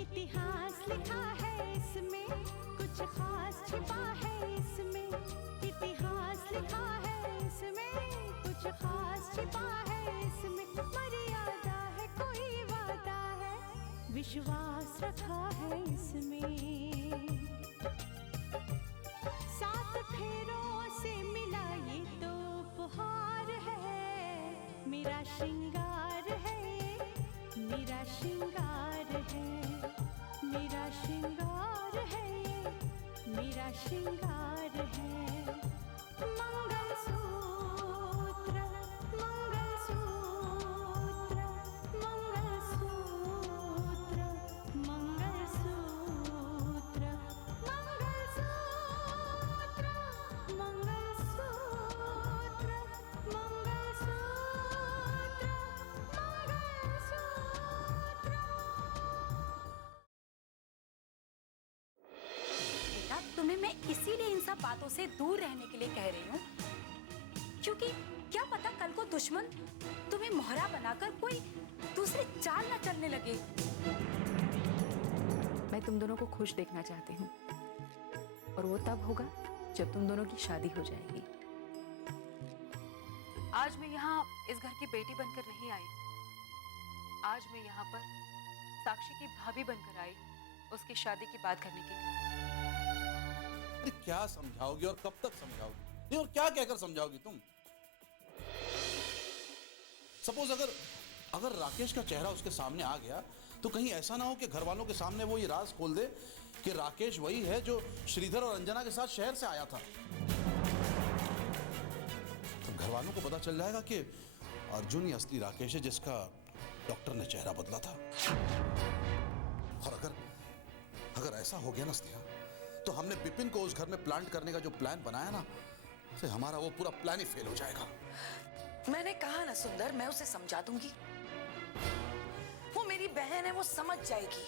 इतिहास लिखा है इसमें, कुछ खास छिपा है इसमें। इतिहास लिखा है इसमें, कुछ खास छिपा है इसमें। मर्यादा है, कोई वादा है, विश्वास रखा है इसमें। सात फेरों से मिला ये तो उपहार है, मेरा श्रृंगार है, मेरा श्रृंगार है, मेरा श्रृंगार है, मेरा श्रृंगार है। मंगलसूत्र, मंगलसूत्र, मंगलसूत्र, मंगलसूत्र, मंगलसूत्र, मंगलसूत्र, बेटा, तुम्हें मैं इसीलिए इन सब बातों से दूर रहने के लिए कह रही हूँ, क्योंकि क्या पता कल को दुश्मन तुम्हें मोहरा बनाकर कोई दूसरी चाल न चलने लगे। मैं तुम दोनों को खुश देखना चाहती हूँ, और वो तब होगा जब तुम दोनों की शादी हो जाएगी। आज मैं यहाँ इस घर की बेटी बनकर नहीं आई, आज मैं यहाँ पर साक्षी की भाभी बनकर आई, उसकी शादी की बात करने के लिए। क्या समझाओगी और कब तक समझाओगी? नहीं, और क्या कहकर समझाओगी तुम? सपोज अगर राकेश का चेहरा उसके सामने आ गया तो कहीं ऐसा ना हो कि घर वालों के सामने वो ये राज खोल दे कि राकेश वही है जो श्रीधर और अंजना के साथ शहर से आया था। तो घर वालों को पता चल जाएगा कि अर्जुन ही असली राकेश है जिसका डॉक्टर ने चेहरा बदला था। और अगर ऐसा हो गया ना स्नेहा, तो हमने विपिन को उस घर में प्लांट करने का जो प्लान बनाया ना, तो हमारा वो पूरा प्लान ही फेल हो जाएगा। मैंने कहा ना सुंदर, मैं उसे समझा दूंगी। वो मेरी बहन है, वो समझ जाएगी।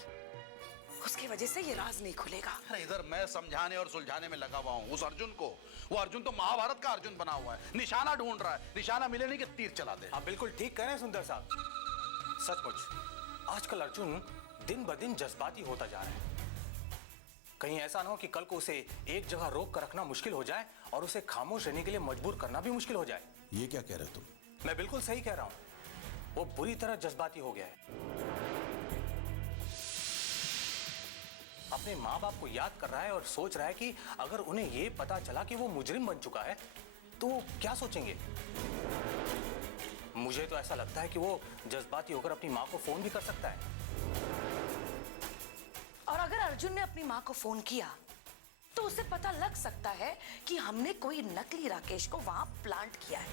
उसकी वजह से ये राज नहीं खुलेगा। अरे इधर मैं समझाने और सुलझाने में लगा हुआ हूँ उस अर्जुन को। वो अर्जुन तो महाभारत का अर्जुन बना हुआ है, निशाना ढूंढ रहा है, निशाना मिले नहीं कि तीर चला दे। आप बिल्कुल ठीक कह रहे हैं सुंदर साहब। सचमुच आजकल अर्जुन दिन ब दिन जज्बाती होता जा रहा है। कहीं ऐसा ना हो कि कल को उसे एक जगह रोक कर रखना मुश्किल हो जाए और उसे खामोश रहने के लिए मजबूर करना भी मुश्किल हो जाए। ये क्या कह रहे हो तुम? मैं बिल्कुल सही कह रहा हूं, वो बुरी तरह जज्बाती हो गया है। अपने माँ बाप को याद कर रहा है और सोच रहा है कि अगर उन्हें यह पता चला कि वो मुजरिम बन चुका है तो क्या सोचेंगे। मुझे तो ऐसा लगता है कि वो जज्बाती होकर अपनी माँ को फोन भी कर सकता है। और अगर अर्जुन ने अपनी माँ को फोन किया तो उसे पता लग सकता है कि हमने कोई नकली राकेश को वहां प्लांट किया है।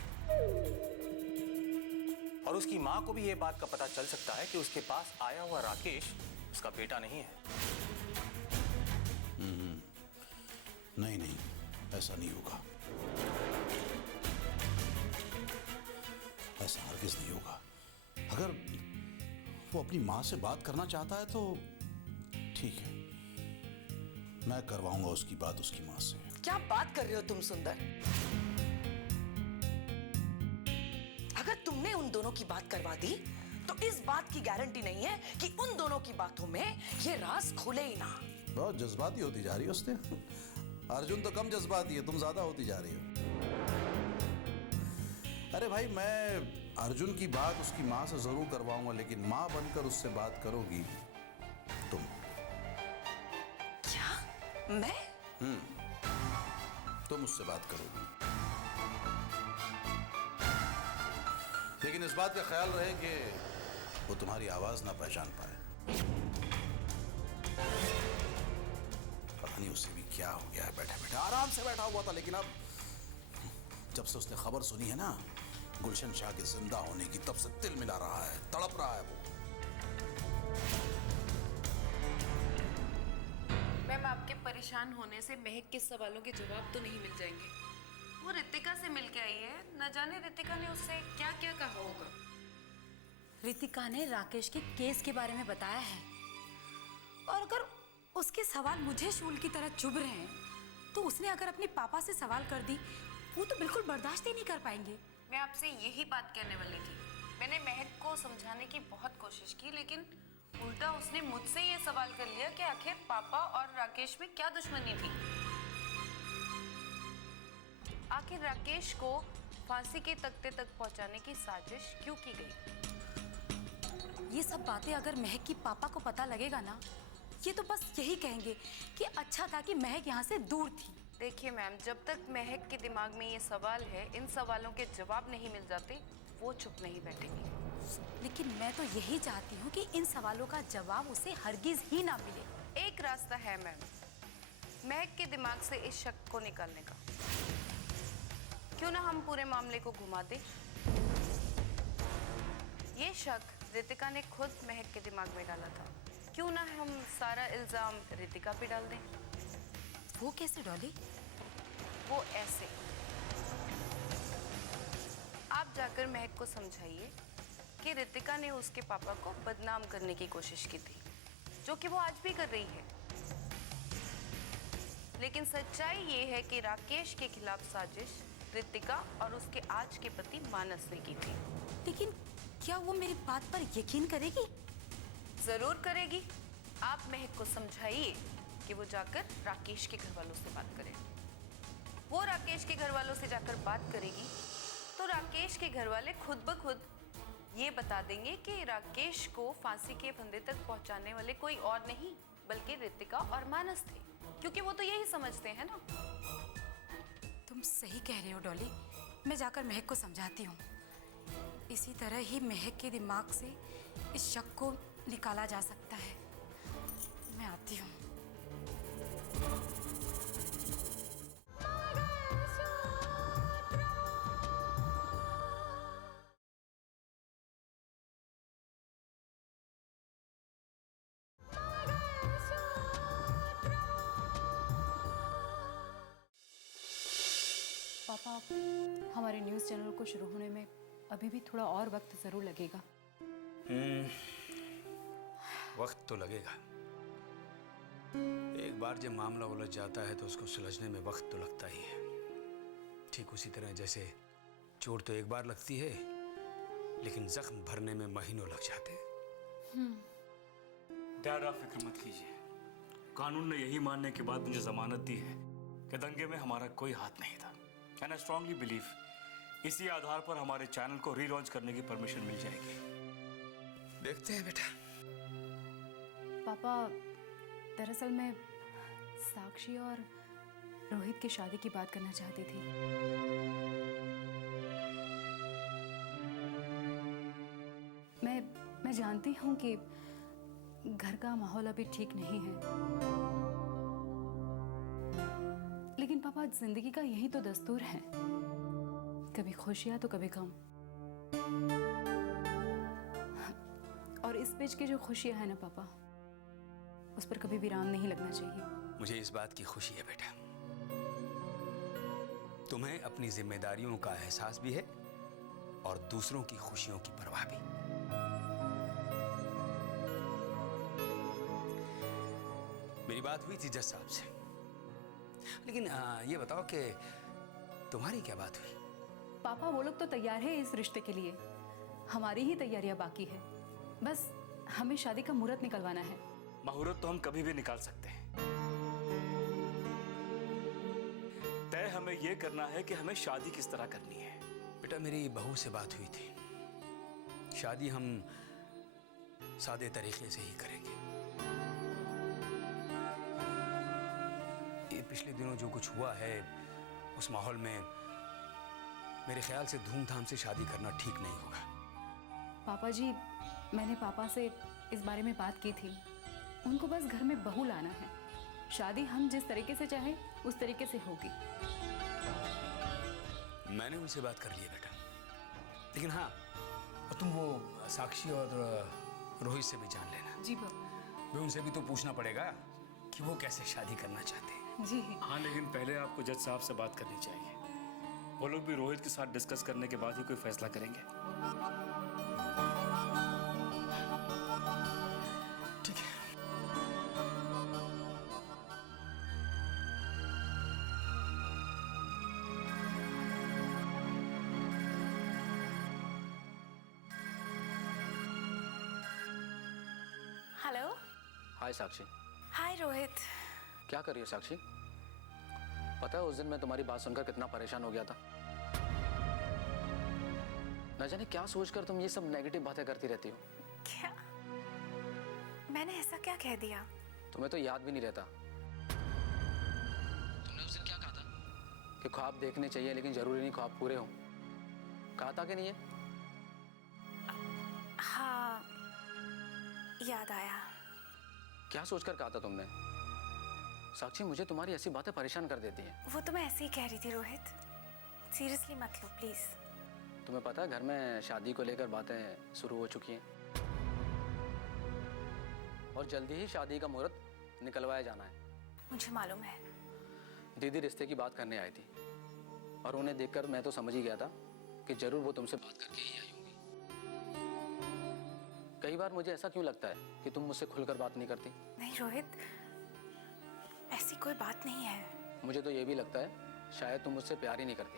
और उसकी माँ को भी यह बात का पता चल सकता है कि उसके पास आया हुआ राकेश उसका बेटा नहीं है। नहीं, ऐसा नहीं होगा, ऐसा हरगिज नहीं होगा। अगर वो अपनी माँ से बात करना चाहता है तो ठीक है, मैं करवाऊंगा उसकी बात उसकी माँ से। क्या बात कर रहे हो तुम सुंदर? अगर तुमने उन दोनों की बात करवा दी तो इस बात की गारंटी नहीं है कि उन दोनों की बातों में ये राज खुले ही ना। बहुत जज्बाती होती जा रही है उसने। अर्जुन तो कम जज्बाती है, तुम ज्यादा होती जा रही हो। अरे भाई, मैं अर्जुन की बात उसकी माँ से जरूर करवाऊंगा, लेकिन माँ बनकर उससे बात करोगी तुम। क्या? मैं? तुम उससे बात करोगी, लेकिन इस बात का ख्याल रहे कि वो तुम्हारी आवाज ना पहचान पाए। पता नहीं उसे भी क्या हो गया है, बैठे बैठे आराम से बैठा हुआ था, लेकिन अब जब से उसने खबर सुनी है ना गुलशन शाह के जिंदा होने की, तब से तिल मिला रहा है, तड़प रहा है वो। मैम, आपके परेशान होने से महक के सवालों के जवाब तो नहीं मिल जाएंगे। वो रितिका से मिलके आई है, न जाने रितिका ने उससे क्या क्या कहा होगा। रितिका ने राकेश के केस के बारे में बताया है, और अगर उसके सवाल मुझे शूल की तरह चुभ रहे हैं तो उसने अगर अपने पापा से सवाल कर दी, वो तो बिल्कुल बर्दाश्त ही नहीं कर पाएंगे। मैं आपसे यही बात कहने वाली थी। मैंने महक को समझाने की बहुत कोशिश की, लेकिन उल्टा उसने मुझसे ये सवाल कर लिया कि आखिर पापा और राकेश में क्या दुश्मनी थी। आखिर राकेश को फांसी के तख्ते तक पहुंचाने की साजिश क्यों की गई? ये सब बातें अगर महक की पापा को पता लगेगा ना, ये तो बस यही कहेंगे कि अच्छा था कि महक यहाँ से दूर थी। देखिए मैम, जब तक महक के दिमाग में ये सवाल है, इन सवालों के जवाब नहीं मिल जाते, वो चुप नहीं बैठेगी। लेकिन मैं तो यही चाहती हूँ कि इन सवालों का जवाब उसे हरगिज ही ना मिले। एक रास्ता है मैम, महक के दिमाग से इस शक को निकालने का। क्यों ना हम पूरे मामले को घुमा दें? ये शक रितिका ने खुद महक के दिमाग में डाला था। क्यों ना हम सारा इल्जाम रितिका पे डाल दें? वो कैसे डॉली? वो ऐसे, आप जाकर महक को समझाइए कि रितिका ने उसके पापा को बदनाम करने की कोशिश की थी, जो कि वो आज भी कर रही है। लेकिन सच्चाई ये है कि राकेश के खिलाफ साजिश रितिका और उसके आज के पति मानस ने की थी। लेकिन क्या वो मेरी बात पर यकीन करेगी? जरूर करेगी। आप महक को समझाइए कि वो जाकर राकेश के घर वालों से बात करे। वो राकेश के घर वालों से जाकर बात करेगी तो राकेश के घर वाले खुद ब खुद ये बता देंगे कि राकेश को फांसी के फंदे तक पहुंचाने वाले कोई और नहीं बल्कि रितिका और मानस थे, क्योंकि वो तो यही समझते हैं ना। तुम सही कह रहे हो डॉली, मैं जाकर महक को समझाती हूँ। इसी तरह ही महक के दिमाग से इस शक को निकाला जा सकता है। मैं आती हूँ। पापा, हमारे न्यूज़ चैनल को शुरू होने में अभी भी थोड़ा और वक्त ज़रूर लगेगा। वक्त तो लगेगा। एक बार जब मामला उलझ जाता है तो उसको सुलझने में वक्त तो लगता ही है। ठीक उसी तरह जैसे चोट तो एक बार लगती है, लेकिन जख्म भरने में महीनों लग जाते हैं। डैड, आप फिक्र मत कीजिए। कानून ने यही मानने के बाद मुझे जमानत दी है कि दंगे में हमारा कोई हाथ नहीं था। एंड आई स्ट्रांगली बिलीव इसी आधार पर हमारे चैनल को रीलॉन्च करने की परमिशन मिल जाएगी। देखते हैं बेटा। पापा, दरअसल मैं साक्षी और रोहित की शादी की बात करना चाहती थी। मैं जानती हूँ कि घर का माहौल अभी ठीक नहीं है, लेकिन पापा, जिंदगी का यही तो दस्तूर है, कभी खुशियाँ तो कभी गम। और इस बीच की जो खुशियाँ है ना पापा, उस पर कभी विराम नहीं लगना चाहिए। मुझे इस बात की खुशी है बेटा, तुम्हें अपनी जिम्मेदारियों का एहसास भी है और दूसरों की खुशियों की परवाह भी। मेरी बात हुई थी जज साहब से, लेकिन ये बताओ कि तुम्हारी क्या बात हुई? पापा, वो लोग तो तैयार है इस रिश्ते के लिए, हमारी ही तैयारियां बाकी है। बस हमें शादी का मुहूर्त निकलवाना है। मुहूर्त तो हम कभी भी निकाल सकते हैं। तय हमें यह करना है कि हमें शादी किस तरह करनी है। बेटा, मेरी बहू से बात हुई थी, शादी हम सादे तरीके से ही करेंगे। ये पिछले दिनों जो कुछ हुआ है उस माहौल में मेरे ख्याल से धूमधाम से शादी करना ठीक नहीं होगा। पापा जी, मैंने पापा से इस बारे में बात की थी, उनको बस घर में बहू लाना है। शादी हम जिस तरीके से चाहें उस तरीके से होगी। मैंने उनसे बात कर ली है बेटा, लेकिन हाँ, तुम वो साक्षी और रोहित से भी जान लेना। जी पापा। वे उनसे भी तो पूछना पड़ेगा कि वो कैसे शादी करना चाहते हैं। जी हाँ, लेकिन पहले आपको जज साहब से बात करनी चाहिए। वो लोग भी रोहित के साथ डिस्कस करने के बाद ही कोई फैसला करेंगे। ठीक है। हाय साक्षी। हाय रोहित। क्या कर रही हो साक्षी? पता है उस दिन मैं तुम्हारी बात सुनकर कितना परेशान हो गया था। न जाने क्या सोचकर तुम ये सब नेगेटिव बातें करती रहती हो। क्या मैंने ऐसा क्या कह दिया? तुम्हें तो याद भी नहीं रहता। तुमने उस दिन क्या कहा था कि ख्वाब देखने चाहिए लेकिन जरूरी नहीं ख्वाब पूरे हों। कहा था कि नहीं है? हाँ, याद आया। क्या सोचकर कहा था तुमने? साक्षी मुझे तुम्हारी ऐसी बातें परेशान कर देती हैं। वो तो मैं ऐसे ही कह रही थी रोहित, सीरियसली मत लो प्लीज। तुम्हें पता है घर में शादी को लेकर बातें शुरू हो चुकी हैं और जल्दी ही शादी का मुहूर्त निकलवाया जाना है। मुझे मालूम है। दीदी रिश्ते की बात करने आई थी और उन्हें देखकर मैं तो समझ ही गया था कि जरूर वो तुमसे बात करके ही आई होंगी। कई बार मुझे ऐसा क्यों लगता है कि तुम मुझसे खुलकर बात नहीं करती? नहीं रोहित, ऐसी कोई बात नहीं है। मुझे तो ये भी लगता है शायद तुम मुझसे प्यार ही नहीं करती।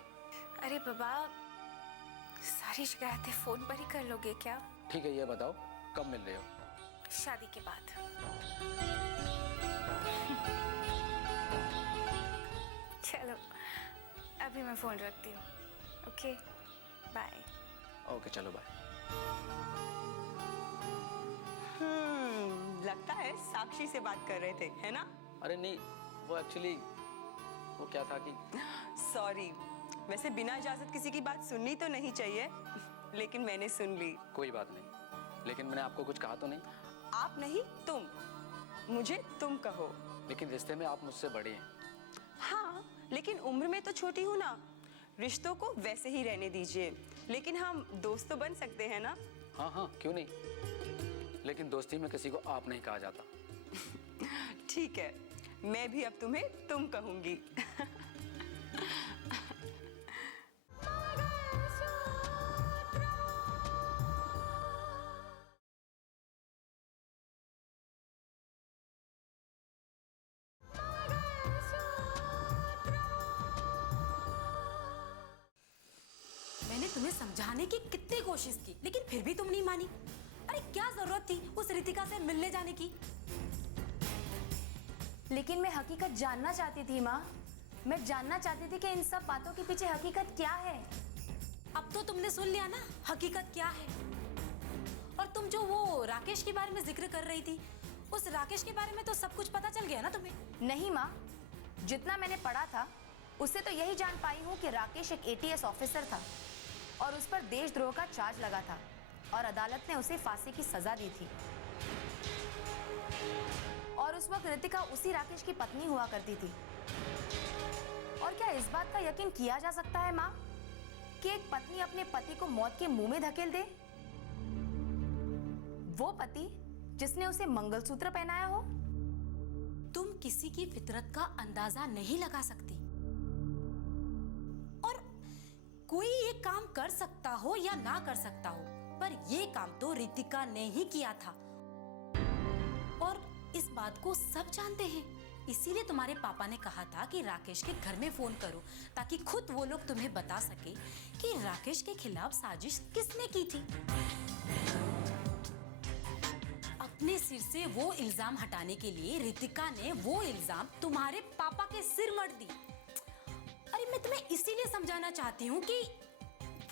अरे बाबा, सारी शिकायतें फोन पर ही कर लोगे क्या? ठीक है, ये बताओ कब मिल रहे हो? शादी के बाद। चलो अभी मैं फोन रखती हूँ। Okay bye. ओके चलो बाय। लगता है साक्षी से बात कर रहे थे, है ना? अरे नहीं, वो एक्चुअली वो क्या था कि सॉरी, वैसे बिना इजाजत किसी की बात सुननी तो नहीं चाहिए, लेकिन मैंने सुन ली। कोई बात नहीं, लेकिन मैंने आपको कुछ कहा तो नहीं? आप नहीं, तुम। मुझे तुम कहो। लेकिन रिश्ते में आप मुझसे बड़े हैं। हाँ, लेकिन उम्र में तो छोटी हूँ ना। रिश्तों को वैसे ही रहने दीजिए, लेकिन हम दोस्त तो बन सकते हैं ना? हाँ हाँ, क्यों नहीं, लेकिन दोस्ती में किसी को आप नहीं कहा जाता। ठीक है, मैं भी अब तुम्हें तुम कहूंगी। मैंने तुम्हें समझाने की कितनी कोशिश की लेकिन फिर भी तुम नहीं मानी। अरे क्या जरूरत थी उस रितिका से मिलने जाने की? लेकिन मैं हकीकत जानना चाहती थी माँ। मैं जानना चाहती थी कि इन सब बातों के पीछे हकीकत क्या है। अब तो तुमने सुन लिया ना हकीकत क्या है। और तुम जो वो राकेश के बारे में जिक्र कर रही थी, उस राकेश के बारे में तो सब कुछ पता चल गया ना तुम्हें? नहीं माँ, जितना मैंने पढ़ा था उससे तो यही जान पाई हूँ कि राकेश एक ATS ऑफिसर था और उस पर देशद्रोह का चार्ज लगा था और अदालत ने उसे फांसी की सजा दी थी। और उस वक्त रितिका उसी राकेश की पत्नी हुआ करती थी। और क्या इस बात का यकीन किया जा सकता है माँ कि एक पत्नी अपने पति को मौत के मुंह में धकेल दे? वो पति जिसने उसे मंगलसूत्र पहनाया हो। तुम किसी की फितरत का अंदाजा नहीं लगा सकती। और कोई ये काम कर सकता हो या ना कर सकता हो, पर ये काम तो रितिका ने ही किया था और इस बात को सब जानते हैं। इसीलिए तुम्हारे पापा ने कहा था कि राकेश के घर में फोन करो ताकि खुद वो लोग तुम्हें बता सके कि राकेश के खिलाफ साजिश किसने की थी। अपने सिर से वो इल्जाम हटाने के लिए रितिका ने वो इल्जाम तुम्हारे पापा के सिर मढ़ दी। अरे मैं तुम्हें इसीलिए समझाना चाहती हूँ कि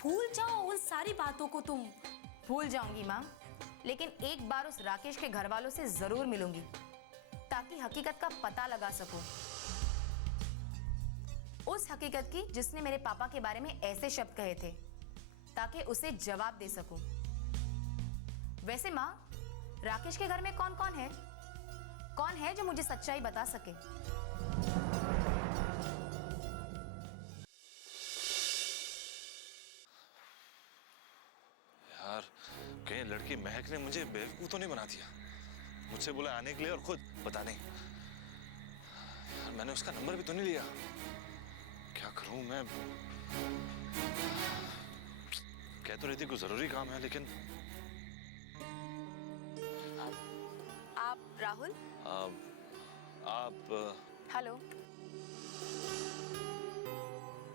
भूल जाओ उन सारी बातों को। तुम भूल जाऊंगी माँ, लेकिन एक बार उस राकेश के घर वालों से जरूर मिलूंगी ताकि हकीकत का पता लगा सकूं। उस हकीकत की जिसने मेरे पापा के बारे में ऐसे शब्द कहे थे, ताकि उसे जवाब दे सकूं। वैसे माँ, राकेश के घर में कौन कौन है? कौन है जो मुझे सच्चाई बता सके? यार, कहीं लड़की महक ने मुझे बेवकूफ तो नहीं बना दिया? मुझसे बोला आने के लिए और खुद पता नहीं। यार मैंने उसका नंबर भी तो नहीं लिया। क्या करूं मैं? कह तो रही थी कुछ जरूरी काम है, लेकिन आप राहुल? आप हेलो,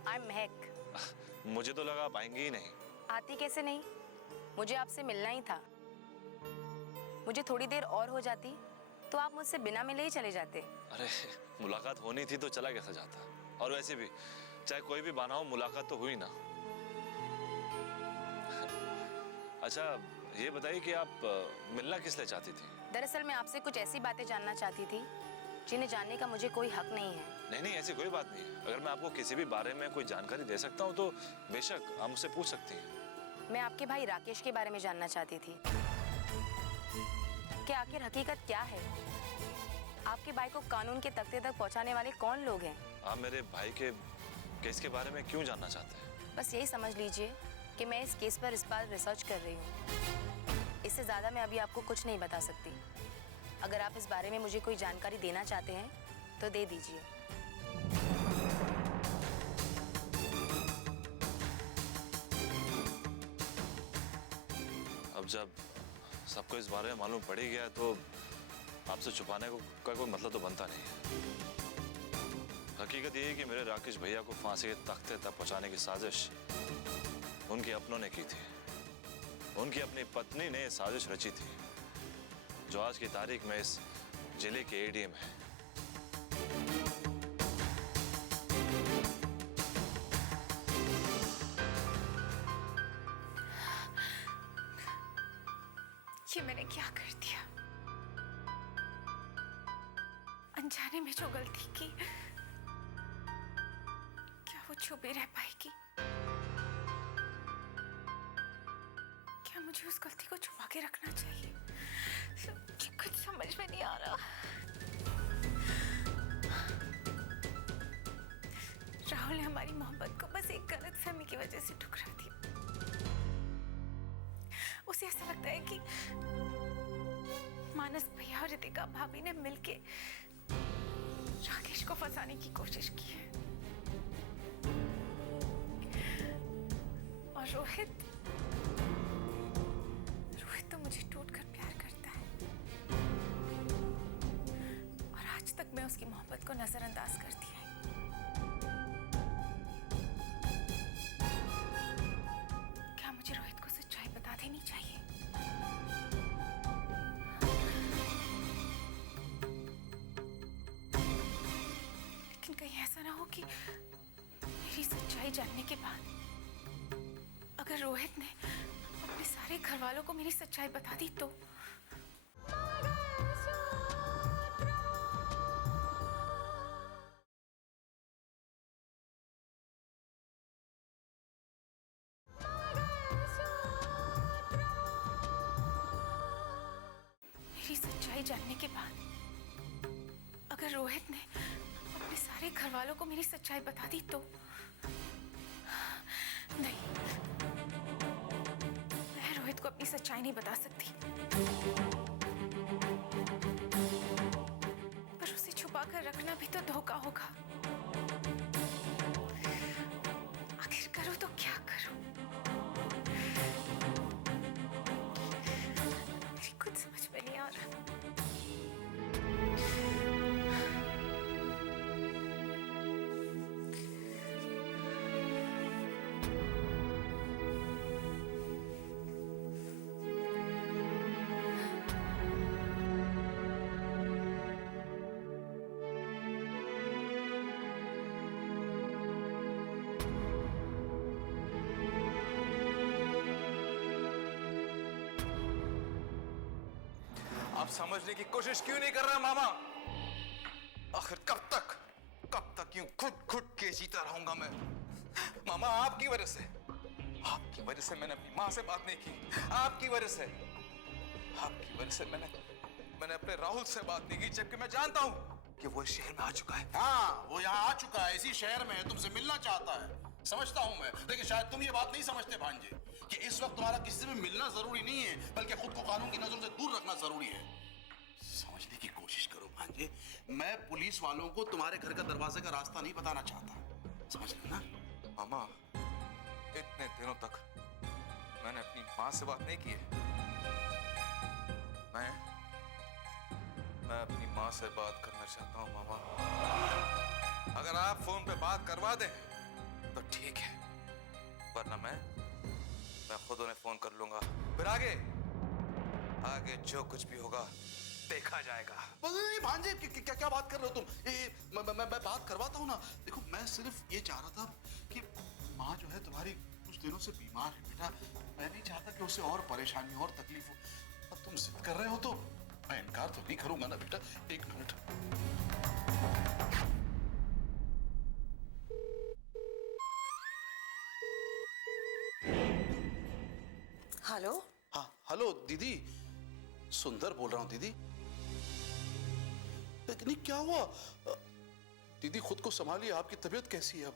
आई एम महक। मुझे तो लगा आप आएंगे ही नहीं। आती कैसे नहीं, मुझे आपसे मिलना ही था। मुझे थोड़ी देर और हो जाती तो आप मुझसे बिना मिले ही चले जाते। अरे मुलाकात होनी थी तो चला कैसा जाता। और वैसे भी चाहे कोई भी बहाना हो, मुलाकात तो हुई ना। अच्छा ये बताइए कि आप मिलना किस लिए चाहती थी? दरअसल मैं आपसे कुछ ऐसी बातें जानना चाहती थी जिन्हें जानने का मुझे कोई हक नहीं है। नहीं नहीं, ऐसी कोई बात नहीं। अगर मैं आपको किसी भी बारे में कोई जानकारी दे सकता हूँ तो बेशक आप मुझसे पूछ सकती हैं। मैं आपके भाई राकेश के बारे में जानना चाहती थी कि आखिर हकीकत क्या है। आपके भाई को कानून के तख्ते तक पहुंचाने वाले कौन लोग हैं? आप मेरे भाई के केस के बारे में क्यों जानना चाहते हैं? बस यही समझ लीजिए कि मैं इस केस पर इस बार रिसर्च कर रही हूँ। इससे ज़्यादा मैं अभी आपको कुछ नहीं बता सकती। अगर आप इस बारे में मुझे कोई जानकारी देना चाहते हैं तो दे दीजिए। अब जब सबको इस बारे में मालूम पड़ ही गया तो आपसे छुपाने का कोई मतलब तो बनता नहीं है। हकीकत ये है कि मेरे राकेश भैया को फांसी के तख्ते तक पहुंचाने की साजिश उनके अपनों ने की थी। उनकी अपनी पत्नी ने साजिश रची थी जो आज की तारीख में इस जिले के एडीएम है। ये मैंने क्या कर दिया? अनजाने में जो गलती की, क्या वो छुपी रह पाएगी? क्या मुझे उस गलती को छुपा के रखना चाहिए? मुझे कुछ समझ में नहीं आ रहा। राहुल ने हमारी मोहब्बत को बस एक गलतफहमी की वजह से ठुकरा दिया। उसे ऐसा लगता है कि मानस भैया और रितिका भाभी ने मिलके राकेश को फंसाने की कोशिश की है। और रोहित तो मुझे टूटकर प्यार करता है और आज तक मैं उसकी मोहब्बत को नजरअंदाज करती है। क्या मुझे रोहित को सच्चाई बता देनी चाहिए? लेकिन कहीं ऐसा ना हो कि मेरी सच्चाई जानने के बाद अगर रोहित ने अपने सारे घर वालों को मेरी सच्चाई बता दी तो मेरी सच्चाई जानने के बाद अगर रोहित ने अपने सारे घर वालों को मेरी सच्चाई बता दी तो नहीं, मैं रोहित को अपनी सच्चाई नहीं बता सकती। पर उसे छुपा कर रखना भी तो धोखा होगा। आखिर करूं तो क्या करूं? मेरी कुछ समझ में नहीं आ रहा। आप समझने की कोशिश क्यों नहीं कर रहा मामा? आखिर कब तक यूं घुट के जीता रहूंगा मैं? मामा आपकी वजह से मैंने अपनी माँ से बात नहीं की। आपकी वजह से मैंने अपने राहुल से बात नहीं की, जबकि मैं जानता हूँ कि वो इस शहर में आ चुका है। हाँ, वो यहाँ आ चुका है, इसी शहर में तुमसे मिलना चाहता है। समझता हूँ मैं, लेकिन शायद तुम ये बात नहीं समझते भांजे कि इस वक्त तुम्हारा किसी से भी मिलना जरूरी नहीं है, बल्कि खुद को कानून की नजरों से दूर रखना जरूरी है। समझने की कोशिश करो भांजे, मैं पुलिस वालों को तुम्हारे घर का दरवाजे का रास्ता नहीं बताना चाहता, समझ लेना। मामा, इतने दिनों तक मैंने अपनी माँ से बात नहीं की है। मैं अपनी माँ से बात करना चाहता हूँ मामा। अगर आप फोन पे बात करवा दें तो ठीक है, वरना मैं खुद उन्हें फोन कर लूंगा। फिर आगे जो कुछ भी होगा देखा जाएगा। नहीं भांजे, क्या बात कर रहे हो तुम? मैं बात करवाता हूँ ना। देखो मैं सिर्फ ये चाह रहा था कि माँ जो है तुम्हारी कुछ दिनों से बीमार है बेटा। मैं नहीं चाहता कि उसे और परेशानी और तकलीफ हो। अब तुम जिद कर रहे हो तो मैं इनकार तो नहीं करूंगा ना बेटा। एक मिनट। हेलो। हाँ हेलो दीदी, सुंदर बोल रहा हूँ दीदी। लेकिन क्या हुआ दीदी? खुद को संभालिए, आपकी तबीयत कैसी है अब?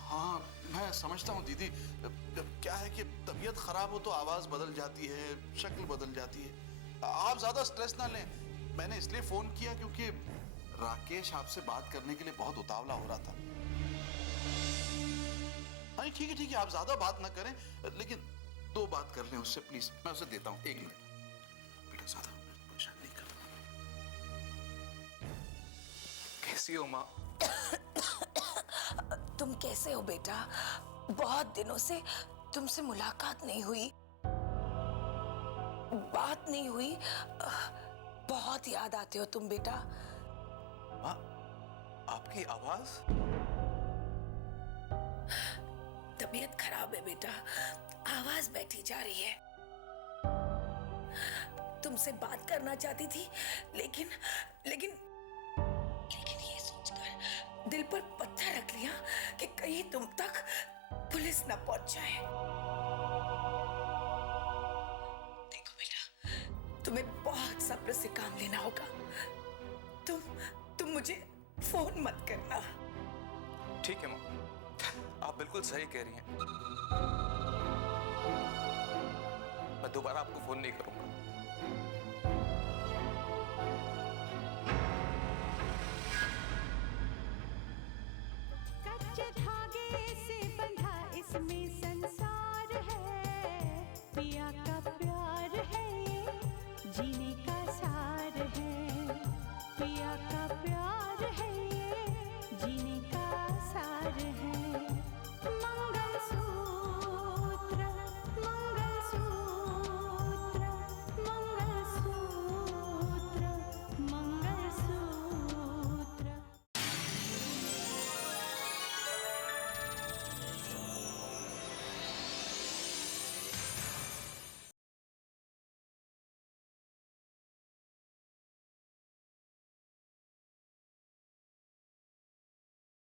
हाँ मैं समझता हूँ दीदी। क्या है कि तबीयत खराब हो तो आवाज बदल जाती है, शक्ल बदल जाती है। आप ज्यादा स्ट्रेस ना लें। मैंने इसलिए फोन किया क्योंकि राकेश आपसे बात करने के लिए बहुत उतावला हो रहा था। हाँ ठीक है, आप ज्यादा बात ना करें, लेकिन 2 बात कर लें उससे प्लीज। मैं उसे देता हूँ 1 मिनट। बेटा ज्यादा परेशान नहीं कर। कैसी हो माँ? तुम कैसे हो बेटा? बहुत दिनों से तुमसे मुलाकात नहीं हुई, बात नहीं हुई। बहुत याद आते हो तुम बेटा। माँ, आपकी आवाज? तबीयत खराब है बेटा, आवाज बैठी जा रही है। तुमसे बात करना चाहती थी, लेकिन ये सोचकर दिल पर पत्थर रख लिया कि कहीं तुम तक पुलिस न पहुंच जाए। देखो बेटा, तुम्हें बहुत सब्र से काम लेना होगा। तुम मुझे फोन मत करना। ठीक है माँ, आप बिल्कुल सही कह रही हैं। मैं दोबारा आपको फोन नहीं करूंगा।